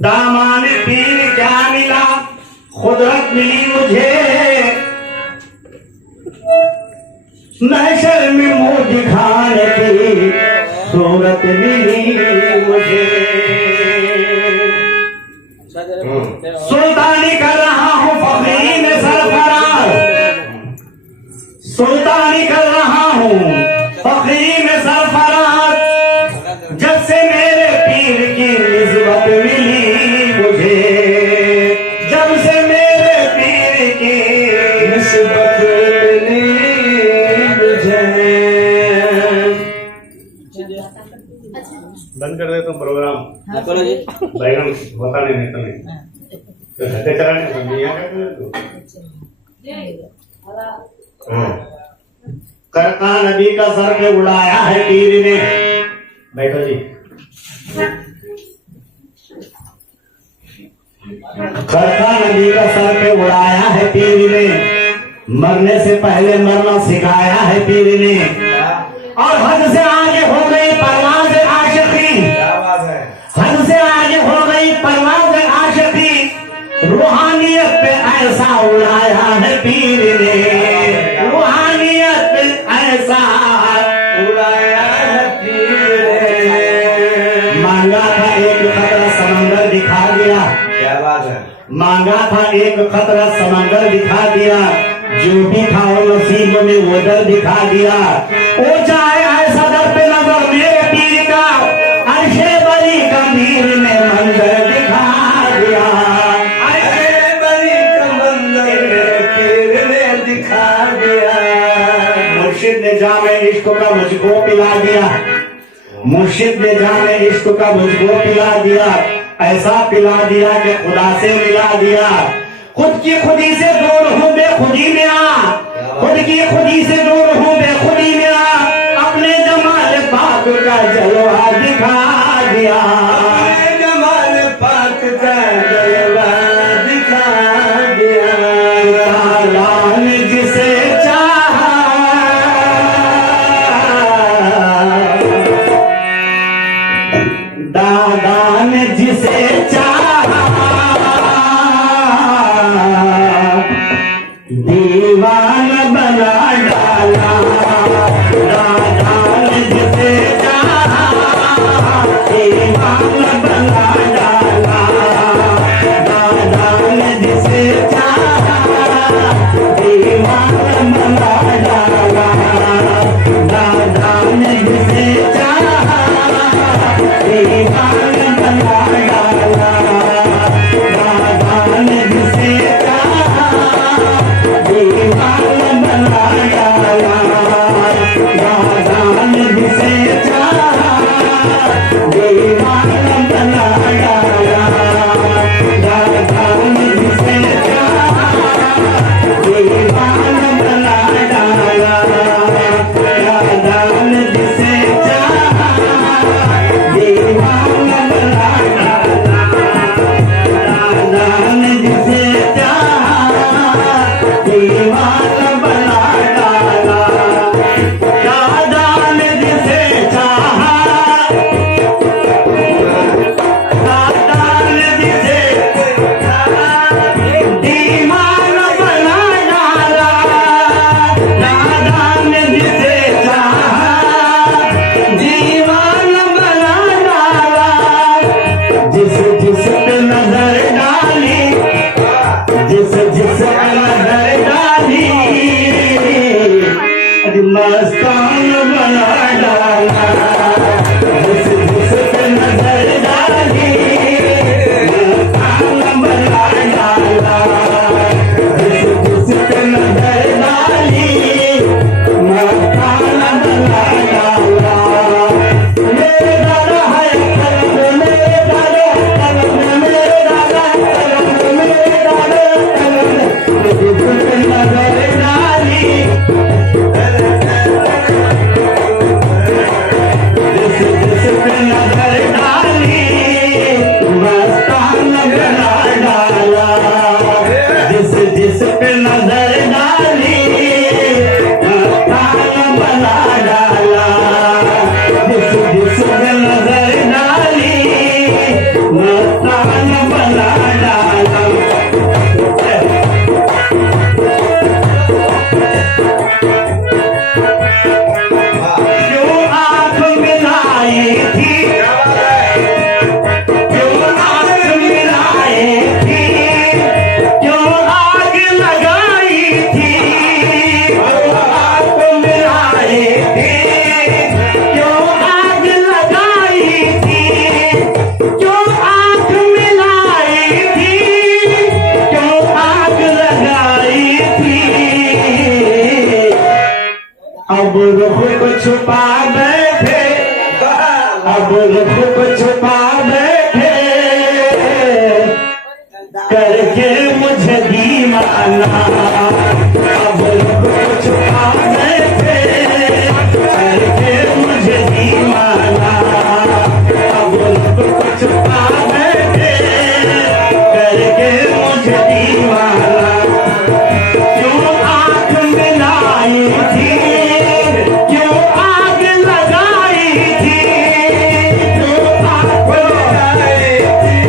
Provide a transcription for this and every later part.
दामान पीर क्या मिला, खुदरत मिली मुझे, महशर में मुंह दिखाने की सूरत मिली मुझे। सुल्तानी कर रहा हूँ फकीरी में सरफराज, सुल्तानी कर रहा हूँ फकीरी में सरफराज, जब से मेरे पीर की निस्बत मिली मुझे, जब से मेरे पीर की निस्बत मिली मुझे। बंद कर देता हूँ प्रोग्राम। चलो जी, बैगन होता नहीं निकलने तो धक्के चलाने को नहीं आएगा। करका नबी का सर पे उड़ाया है पीर ने, बैठो जी। करका नबी का सर पे उड़ाया है पीर ने, मरने से पहले मरना सिखाया है पीर ने, और हद से आगे हो गई परवाज़ आशिकी, हद से आगे हो गई परवाज़ आशिकी, रूहानियत पे ऐसा उड़ाया है पीर ने, रूहानियत पे ऐसा उड़ाया है पीर ने। मांगा था एक खतरा समंदर दिखा दिया, क्या बात है, मांगा था एक खतरा समंदर दिखा दिया, जो भी था वो नसीब में वो दर दिखा दिया। ओ चाहे ऐसा दर पे नजर मेरे पीर का, अर्शे बड़ी गंभीर में मंजर दिखा दिया, अर्शे बड़ी मंजर मेरे पीर ने दिखा दिया। मुर्शिद ने जामे इश्क का मुझको पिला दिया, मुर्शिद ने जामे इश्क का मुझको पिला दिया, ऐसा पिला दिया कि खुदा से मिला दिया। खुद की खुदी से दूर हूँ बेखुदी में आ, खुद की खुदी से दूर हूँ बेखुदी में आ, अपने जमाल पाक का जलवा दिखा दिया, अपने जमाल पाक का जलवा दिखा दिया। ताला ने जिसे चाहा, दादा ने जिसे चाहा, दीवाना बना डाला, दादा ने जिसे चाहा, दीवाना बना डाला, दादा ने जिसे चाहा, दीवाना बना डाला, दादा ने जिसे चाहा, दीवाना बना डाला। छुपा बैठे, अब रुख को छुपा बैठे, करके मुझे दीवाना। अब रुख को छुपा बैठे, करके मुझे दीवाना। अब रुख को छुपा बैठे, करके मुझे दीवाना। क्यों आंख मिलाई थी, क्यों आग लगाई थी, क्यों आंख लगाई थी,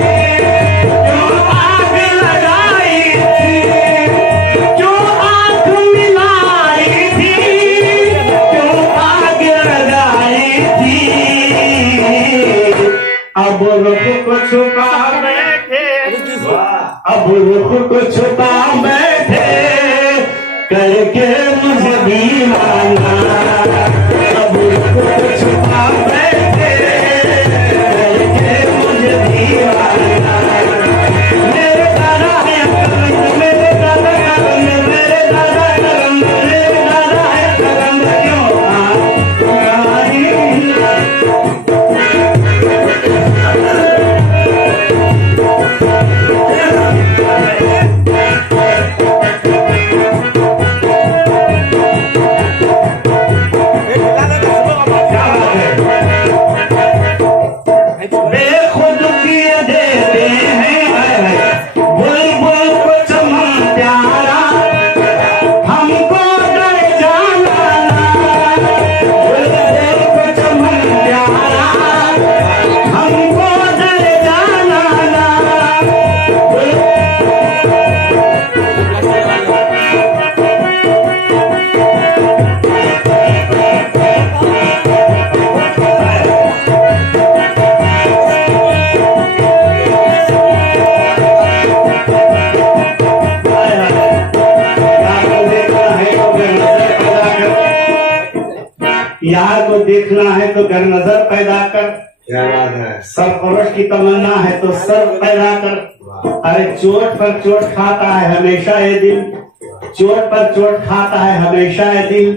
क्यों आग लगाई थी, क्यों आंख मिलाई थी, क्यों आग लगाई थी। अब रुख को छुपा बैठे, अब रुख को छुपा बैठे, करके मुझे दीवाना। अब रुख को छुपा बैठे, करके मुझे दीवाना। मेरे दादा है करम, मेरे दादा करम, मेरे दादा करम, मेरे दादा है करम, क्यों आई। बेखुद किए देते हैं बुलबुल को चमन प्यारा, हमको डर जाना ना। बुलबुल को चमन प्यारा, हमको डर जाना ना। यार को देखना है तो घर नजर पैदा कर। क्या बात है। सरफरोश की तमन्ना है तो सर पैदा कर। अरे चोट पर चोट खाता है हमेशा ये दिल, चोट पर चोट खाता है हमेशा ये दिल।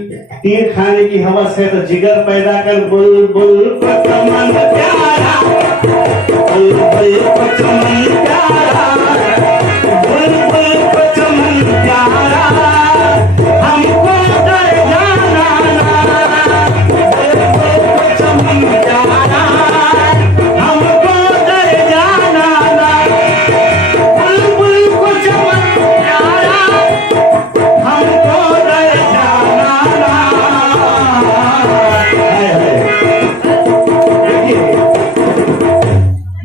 तीर खाने की हवस है तो जिगर पैदा कर। बुलबुल को चमन प्यारा, बुलबुल को चमन प्यारा, बुलबुल को चमन प्यारा, हमको डर जाना ना। बुलबुल को चमन प्यारा, हमको डर जाना ना। बुलबुल को चमन प्यारा, हमको डर जाना ना।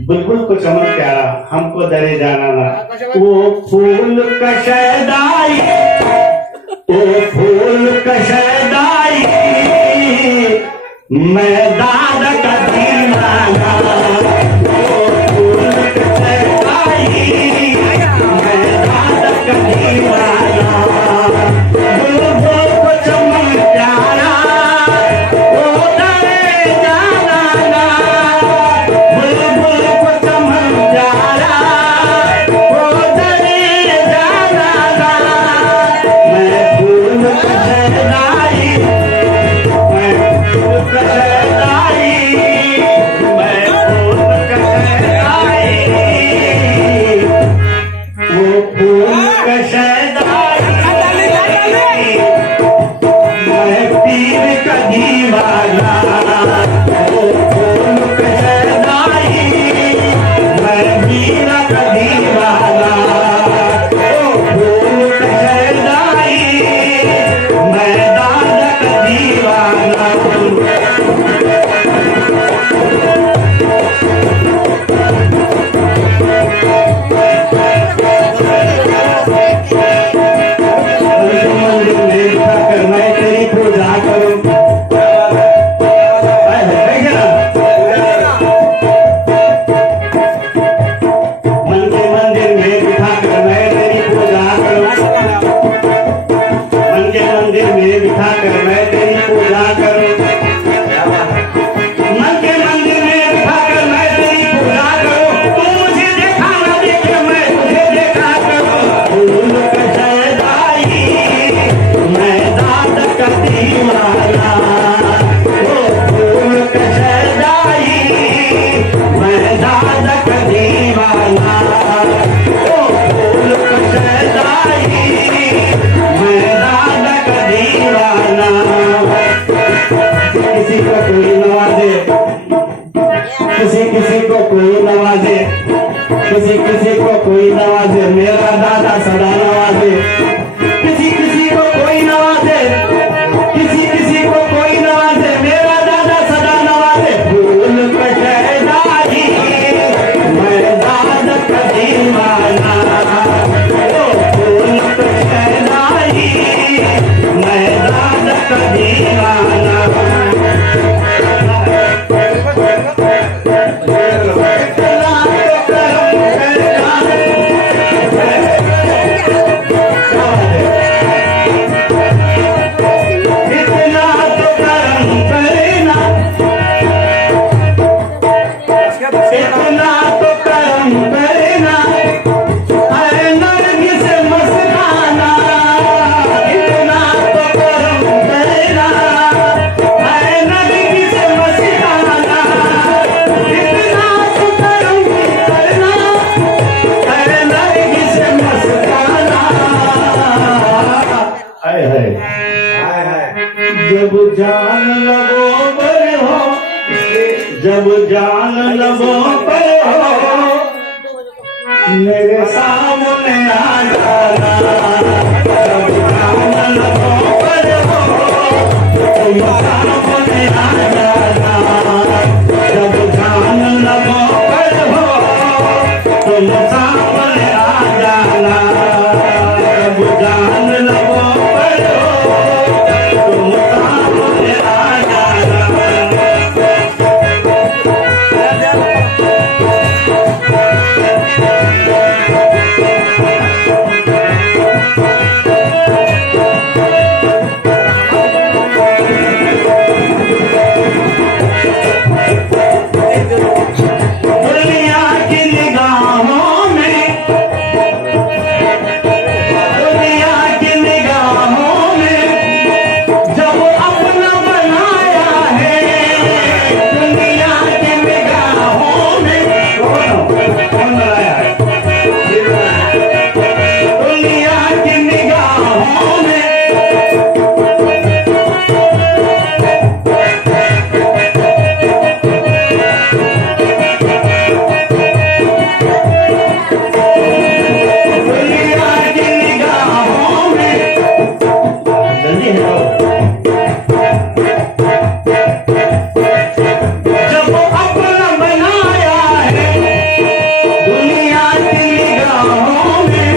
बुलबुल को चमन प्यारा, हमको डरे जाना ना। वो फूल कशदाई, वो फूल कशदाई, मैं दाद का दीवाना। वो फूल कशदाई, मैं दाद का दीवाना। बुलबुल को चमन प्यारा, वो डरे जाना ना। बुलबुल को चमन प्यारा, वो डरे जाना ना। मैं फूल कशदाई, मैं फूल कशदाई, किसी किसी को कोई नवाजे, किसी किसी को कोई नवाजे, मेरा दादा सदा नवाजे। किसी किसी को कोई नवाजे, किसी किसी को कोई नवाजे, मेरा दादा सदा नवाजे। फूल पे शहनाई मैं दादा का दीवाना, फूल पे शहनाई मैं दादा का दीवाना। जब जान लगो पर हो, जब जान लगो पर हो, मेरे सामने आ जाना। जब जान लगो पर हो, तुम सामने आ जाना। जब जान लगो पर हो, तुम सामने आ जाना। जब जान लगो पर हो, तुम सामने आ जाना। दुनिया की निगाहों में, दुनिया की निगाहों में जब अपना बनाया है, दुनिया की निगाहों में कौन बनाया है? दुनिया की निगाहों में दुनिया की निगाहों में जल्दी है जब अपना बनाया है। दुनिया की निगाहों में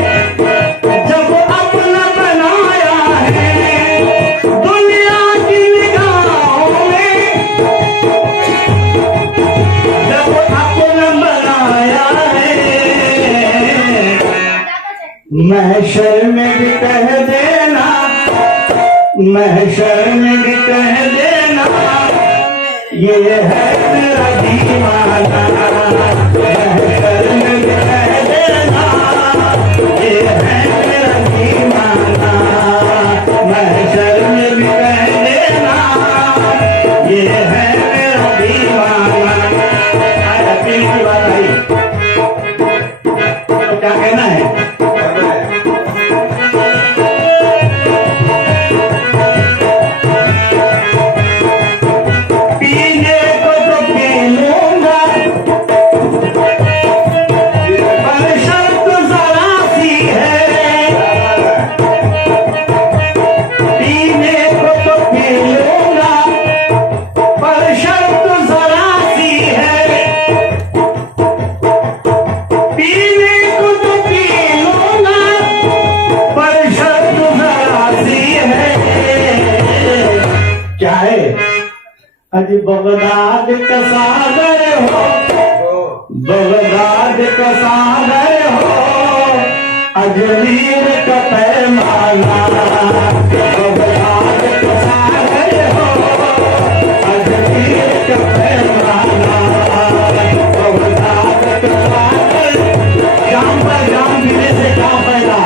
जब अपना बनाया है, दुनिया की निगाहों में जब अपना बनाया है। महशर में भी कह देना, महशर में भी कह देना, ये है मेरा दीवाना। महशर में भी कह देना, ये है मेरा दीवाना। महशर में भी कह देना, ये है मेरा दीवाना। आया पीर की बात आई, तो क्या कहना है? पीने को तो पी लूंगा, पर शर्त जरा सी है। पीने को तो पी लूंगा, पर शर्त जरा सी है। पीने को तो पी लूंगा, पर शर्त जरा सी है। क्या है? अजी बगदाद का सागर हो, बगदाद का सागर हो, अजमेर का पैमाना। बगदाद का सागर हो, अजमेर का पैमाना। बगदाद का सागर, जाम पर जाम पीने से क्या फायदा?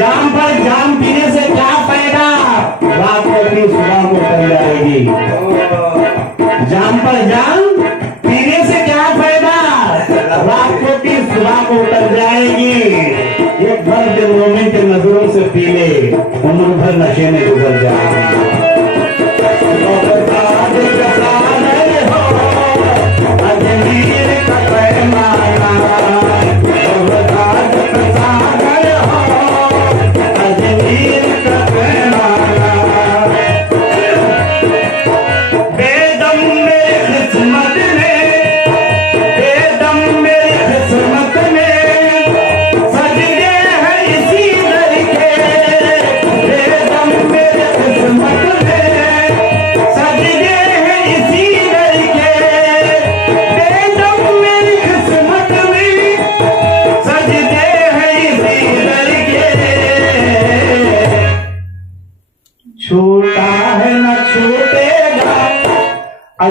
जाम पर जाम पीने से क्या फायदा? रात को भी सुबह को कर जाएगी। जाम पर जाम पीने से क्या फायदा? रात को भी सुबह को उतर जाएगी। एक भर के मोमिन के नजरों से पी ले, उम्र भर नशे में गुजर जाएगी।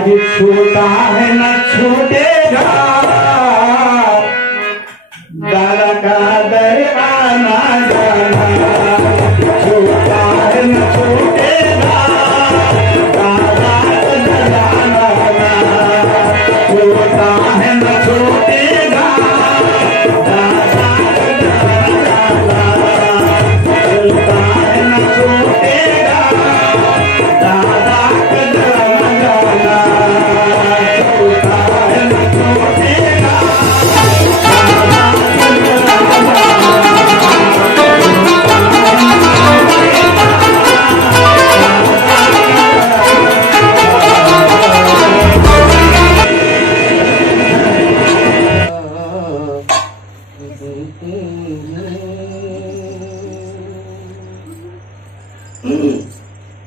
आज छूटा है न छूटेगा, दादा का दर आना जाना, छूटा है न छूटेगा, दादा का दर आना जाना, छूटा है न छूटेगा, दादा का दर आना जाना, छूटा है न छूटेगा, दादा का दर आना जाना, छूटा है न छूटेगा,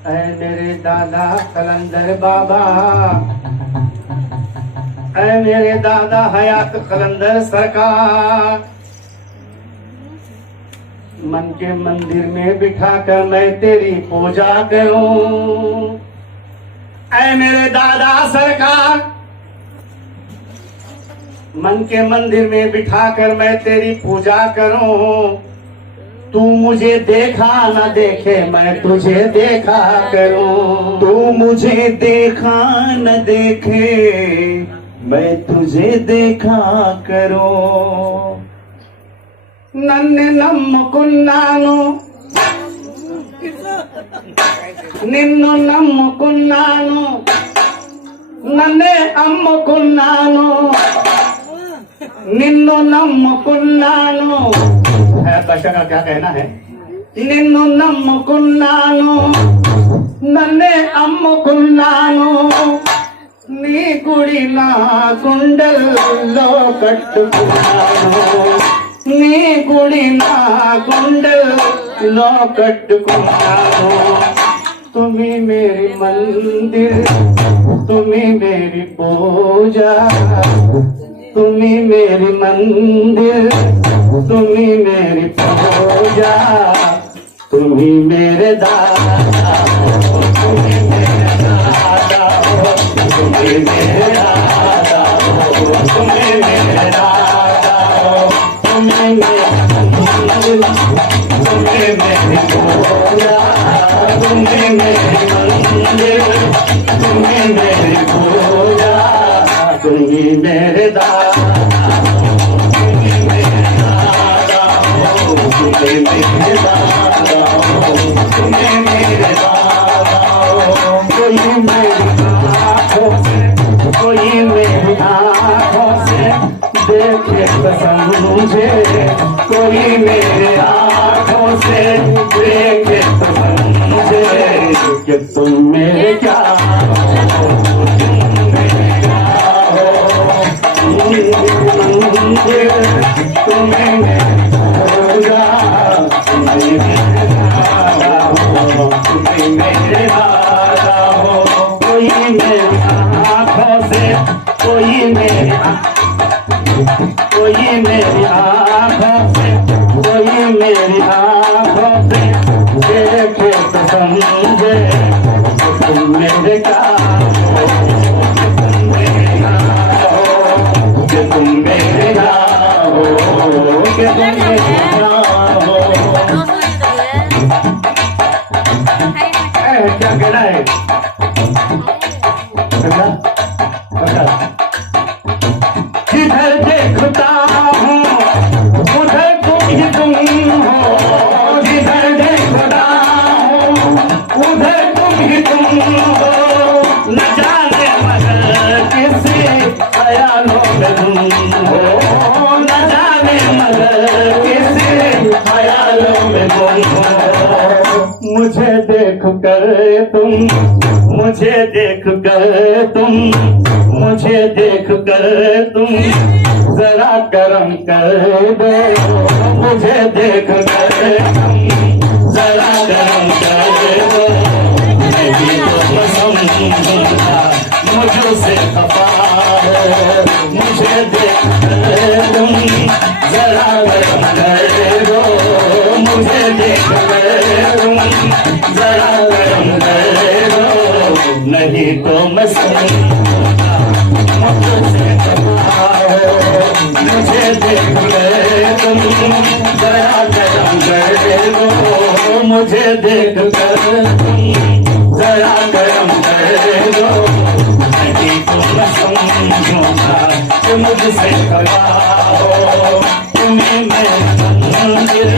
ऐ मेरे दादा कलंदर बाबा, ऐ मेरे दादा हयात कलंदर सरकार, मन के मंदिर में बिठाकर मैं तेरी पूजा करूं। ऐ मेरे दादा सरकार, मन के मंदिर में बिठाकर मैं तेरी पूजा करूं। तू मुझे देखा न देखे मैं तुझे देखा करूं, तू मुझे देखा न देखे मैं तुझे देखा करूं। నన్ను నమ్ముకున్నాను, నిన్ను నమ్ముకున్నాను, నన్నే అమ్ముకున్నాను, నిన్ను నమ్ముకున్నాను। भाषा का क्या कहना है? నిన్ను నమ్ముకున్నాను, నన్నే అమ్ముకున్నాను, నీ గుడి నా గుండెల్లో కట్టుకున్నాను, నీ గుడి నా గుండెల్లో కట్టుకున్నాను। तुम्ही मेरी मंदिर, तुम्ही मेरी पूजा, तुम्ही मेरी मंदिर, तुम्ही मेरी पूजा, तुम्ही मेरे दादा हो, तुम्ही मेरे दादा हो, तुम्ही मेरे दादा हो, तुम्ही मेरे दादा हो, तुम्ही मेरी मंदिर, तुम्ही मेरी पूजा, तुम्ही मेरी मंदिर, तुम्ही मेरी पूजा, तुम्ही मेरे दादा हो, तुम्ही मेरे दादा हो, तुम्ही मेरे दादा हो, तुम्ही मेरे दादा हो। कोई मेरी आँखों से, कोई मेरी आँखों से देखे तो समझे, कोई मेरे आँखों से देखे तो समझे कि तुम मेरे क्या हो, तुम मेरे क्या हो। मंदिर तुम्हें मेरी पूजा, तुम्हें मेरे दादा हो, तुम्हें मेरे दादा हो। कोई मेरी आँखों से, कोई मेरी आँखों से, कोई मेरी आँखों से देखे तो समझे तुम मेरे क्या हो, तुम मेरे क्या हो, कि तुम मेरे क्या हो, कि तुम मेरे क्या हो। क्या कहना है? जिधर देखता हूँ उधर तुम ही तुम हो, जिधर देखता हूँ उधर तुम ही तुम हो। न जाने मगर किसी ख्यालों में तुम हो, न जाने मगर किसी ख्यालों में तुम हो। मुझे देख कर तुम, मुझे देख कर तुम, मुझे देख कर तुम जरा करम कर दो, मुझे देख कर तुम जरा करम कर दो। नहीं तो समझूंगा मुझसे खफा है, मुझे देख कर तुम जरा करम कर दो, मुझे देख कर तुम जरा करम कर दो। नहीं तो मैं समझूंगा जरा करम कर दो मुझे देख कर, जरा करम कर दो नहीं तो मैं समझूंगा कि मुझसे खड़ा हो। तुम्हें मेरी मंदिर,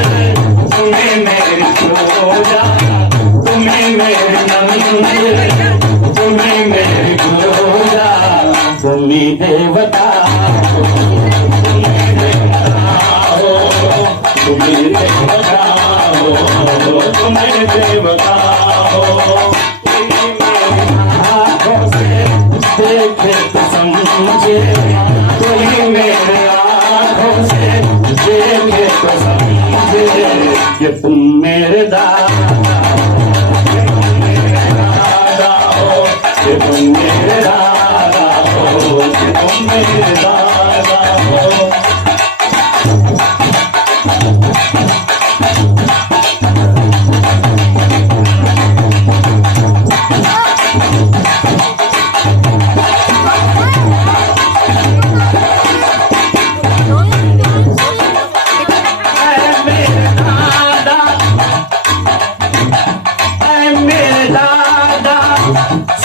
तुम्हें मेरी पूजा, तुम्हें मेरी मंदिर, तुम्हें मेरी पूजा, तुम्हें देवता हो, तुम्हें देवता हो, तुम्हें देवता हो, तुम्हें देवता हो। आँखों से देखे तो समझे, तुम्हें मेरे आँखों से देखे तो समझे कि तुम मेरे दादा हो, कि तुम मेरे दादा हो, कि तुम मेरे दादा हो।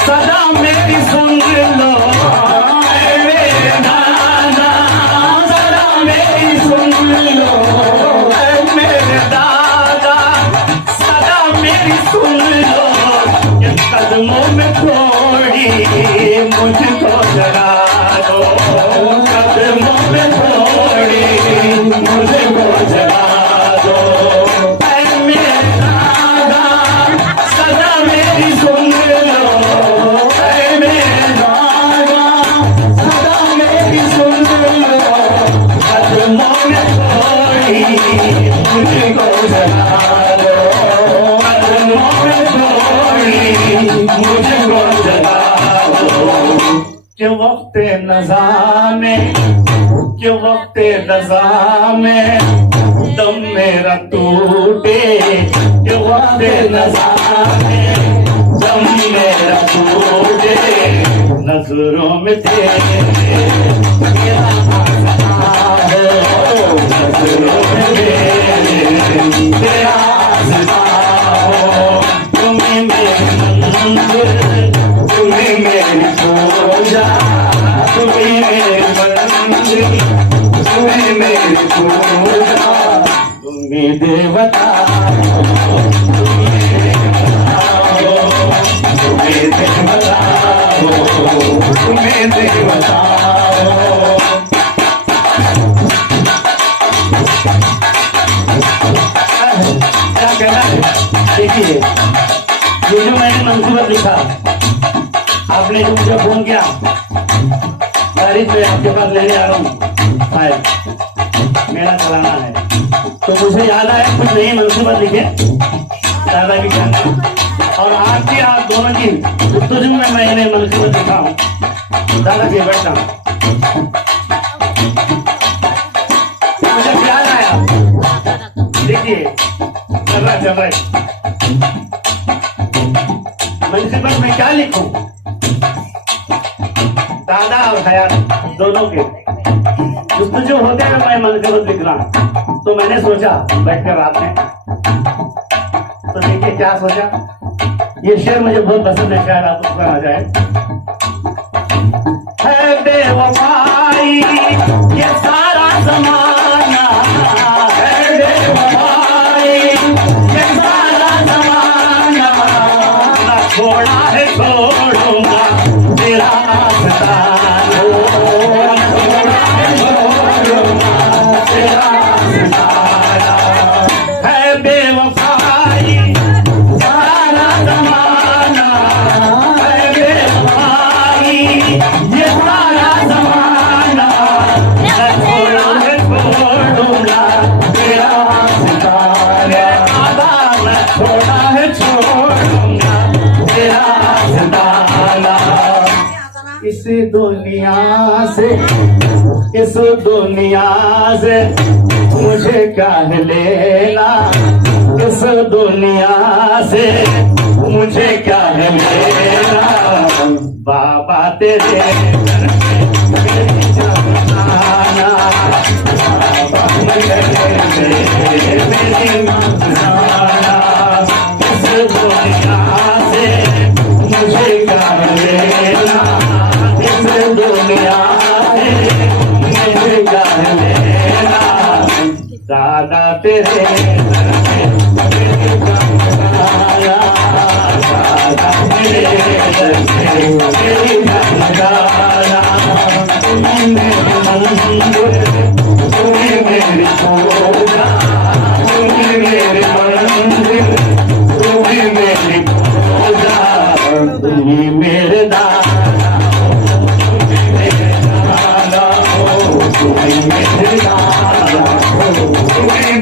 सदा मेरी सुन लो मेरे दादा, सदा मेरी सुन लो मेरे दादा, सदा मेरी सुन लो। इन कदमों में थोड़ी मुझको जगा दो, कदमों में थोड़ी मुझको जगा दो। मेरे दादा सदा मेरी सुन लो, मुझको जगा दो, कदमों में थोड़ी मुझको जगा दो। कि वक्त नज़ा में, कि वक्त नज़ा में दम मेरा टूटे, कि वक्त नज़ा में दम मेरा टूटे, नजरों में तेरे मेरा नजरों में तेरा हो। तुम्हें मेरी मंदिर, तुम्हें मेरी पूजा, तुम्हें मेरी मंदिर, तुम्हें मेरी पूजा, तुम्हें देवता हो, तुम्हें देवता हो, तुम्हें देवता हो, तुम्हें देवता हो। क्या कहना है? देखिए, ये जो मैंने मंसूबा लिखा, आपने जो मुझे फोन किया, तारीख में आपके पास लेने आ रहा हूँ, मेरा चलाना है, तो मुझे याद आया कुछ नई मंसूबा लिखे दादा की कहना, और आपकी आप दोनों की तुझ में मैंने मंसूबा लिखा हूँ। दादा जी बैठा, मुझे याद आया, देखिए चल रहा मंसूबा में क्या लिखूं, दादा और हयात दोनों के जो होते हैं मैं मंसूबा लिख रहा। तो मैंने सोचा बैठकर रात में, तो देखिए क्या सोचा, ये शेर मुझे बहुत पसंद है, शायद आपको पसंद आ जाए। है बेवफाई ये सारा जमाना, है बेवफाई ये सारा जमाना, ना छोड़ा है छोड़ूंगा तेरा आस्ताना, छोड़ा है छोड़ूंगा तेरा आस्ताना। है बेवफाई सारा जमाना, है बेवफाई ये सारा जमाना, ना छोड़ा है छोड़ूंगा तेरा आस्ताना, ना छोड़ा है छोड़ूंगा तेरा आस्ताना। इस दुनिया से, इस दुनिया से मुझे क्या लेना, इस दुनिया से मुझे क्या लेना, बाबा तेरे घर में मेरी जान आना, बाबा मेरी मंगना इस दुनिया से मुझे कर लेना, इस दुनिया से मुझे कर लेना, दादा तेरे मेरे दादा मेरे दादा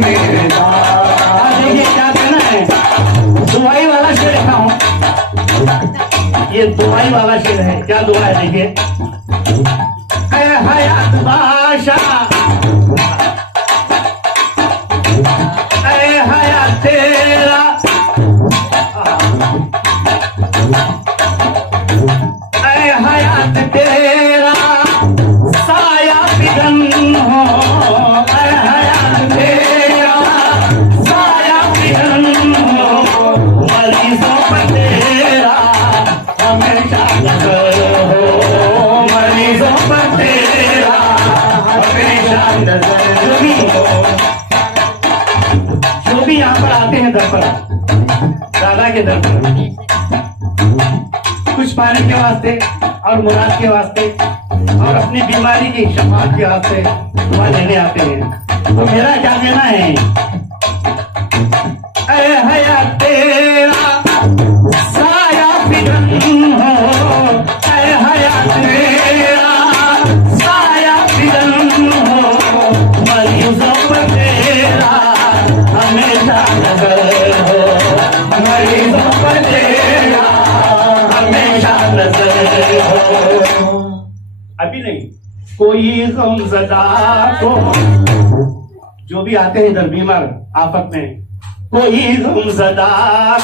मेरे दादा। देखिए क्या कहना है, दुआई वाला शेर लिखा हूं, ये दुआई वाला शेर है। क्या दुआ है देखिए, ऐ हयात बादशाह, ऐ हयात तेरा, ऐ हयात तेरा साया पिघन हो, ऐ हयात तेरा साया पिघन हो, मरीजों पर तेरा हमेशा नजर हो, मरीजों पर तेरा हमेशा नजर। जो भी यहाँ पर आते हैं दर पर, दादा के दर पर, कुछ पाने के वास्ते और मुराद के वास्ते और अपनी बीमारी की शफाअत के वास्ते दुआ लेने आते हैं, तो मेरा क्या कहना है, ऐ हयात तेरा साया पिघन हो, ऐ हयात तेरा साया पिघन हो, मरीजों पर तेरा हमेशा नजर हो, मरीजों पर तेरा हमेशा नजर हो। अभी नहीं, कोई गमज़दा को, जो भी आते हैं इधर बीमार आफत में, कोई गमज़दा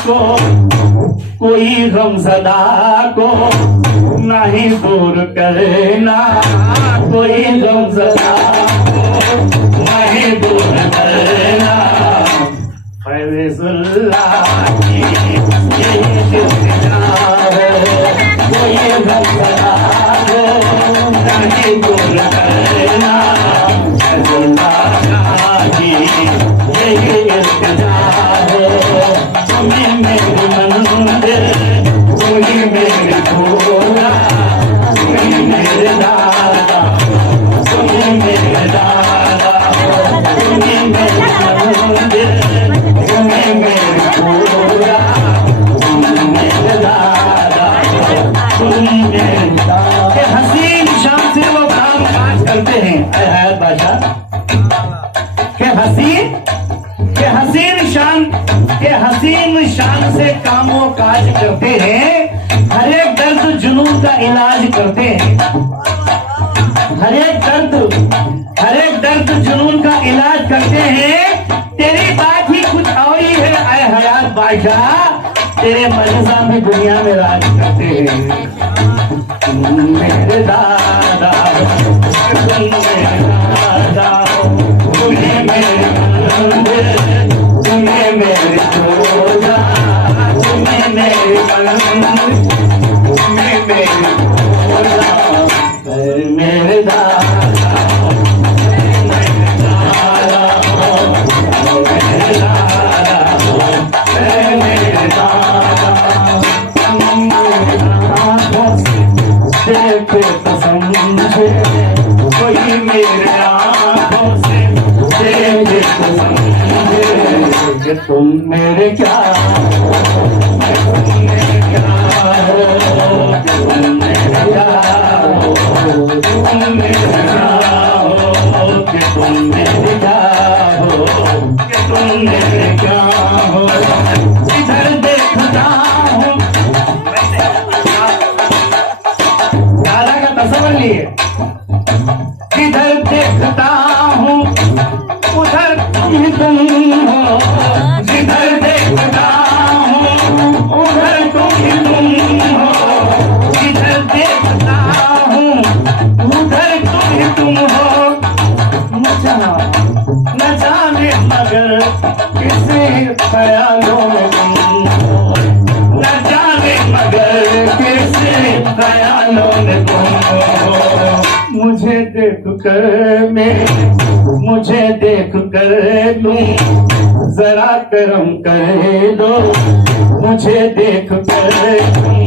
को, कोई गमज़दा को नहीं दूर करना, कोई गमज़दा को नहीं दूर करना, फैज़ुल्लाह की यही दुआ है, कोई गमज़दा को नहीं दूर करना, फैज़ुल्लाह की यही इल्तिजा है, तुम्हें मेरी मंदिर, तुम्हें मेरी भोला, तुम्हें मेरे दादा, तुम्हें मेरे दादा, तुम्हें मेरी मंदिर, तुम्हें मेरी भोला, तुम्हें मेरे दादा, तुम्हें मेरे दादा। के हसीन शान से वो काम काज करते हैं, ऐ हयात बादशाह, के हसीन शान से कामों काज करते हैं, हर एक दर्द जुनून का इलाज करते हैं, हर एक दर्द जुनून का इलाज करते हैं। तेरी बात ही कुछ और ही है, ऐ हयात बादशाह, तेरे मरीजा भी दुनिया में राज करते हैं। मेरे दादा, मेरे दादा, तुम्हें मेरे मंदिर, तुम्हें मेरे रोजा, तुम्हें मेरे मंदिर, तुम्हें मेरे रोजा, मेरे दादा, मेरे दादा, मेरे दादा, मेरे दादा, देखे तो समझे, कोई मेरे आँखों से देखे तो समझे, कि तुम मेरे क्या हो, तुम मेरे क्या हो, तुम मेरे क्या हो, तुम मेरे क्या हो, कि तुम मेरे क्या हो, कि तुम मेरे क्या हो। इधर देखता हूँ, दादा का तस्वर लिए, इधर देखता हूँ उधर तुम हो, जिधर देखता हूँ उधर तुम हो, जिधर देखता हूँ उधर तुम हो। किसी ख्यालों में गुम हो, न जाने मगर किसी ख्यालों में गुम हो। मुझे देख कर तुम जरा करम कर दो, मुझे देख कर तुम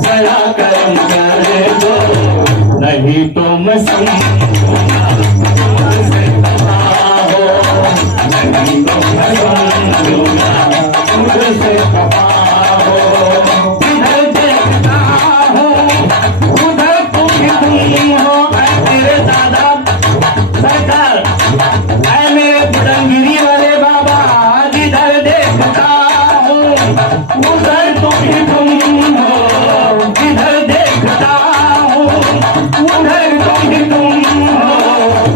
जरा करम कर दो, नहीं तो मैं समझूंगा तुमसे खफा हो, नहीं तो मैं समझूंगा तुमसे खफा हो। इधर देखता हूँ उधर तुम हो, ऐ मेरे दादा सरकार, ऐ मेरे बुडंगिरी वाले बाबा, जिधर देखता हूँ उधर तुम हो, जिधर देखता हूँ उधर तुम हो,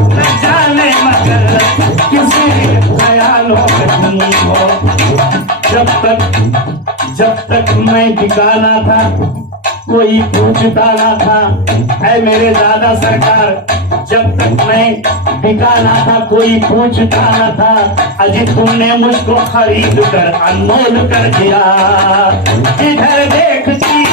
न जाने मगर किसी ख्यालों में तुम हो। जब तक मैं ठिकाना था कोई पूछता ना था, ऐ मेरे दादा सरकार, जब तक मैं ठिकाना था कोई पूछता ना था, अजी तुमने मुझको खरीद कर अनमोल कर दिया। इधर देखती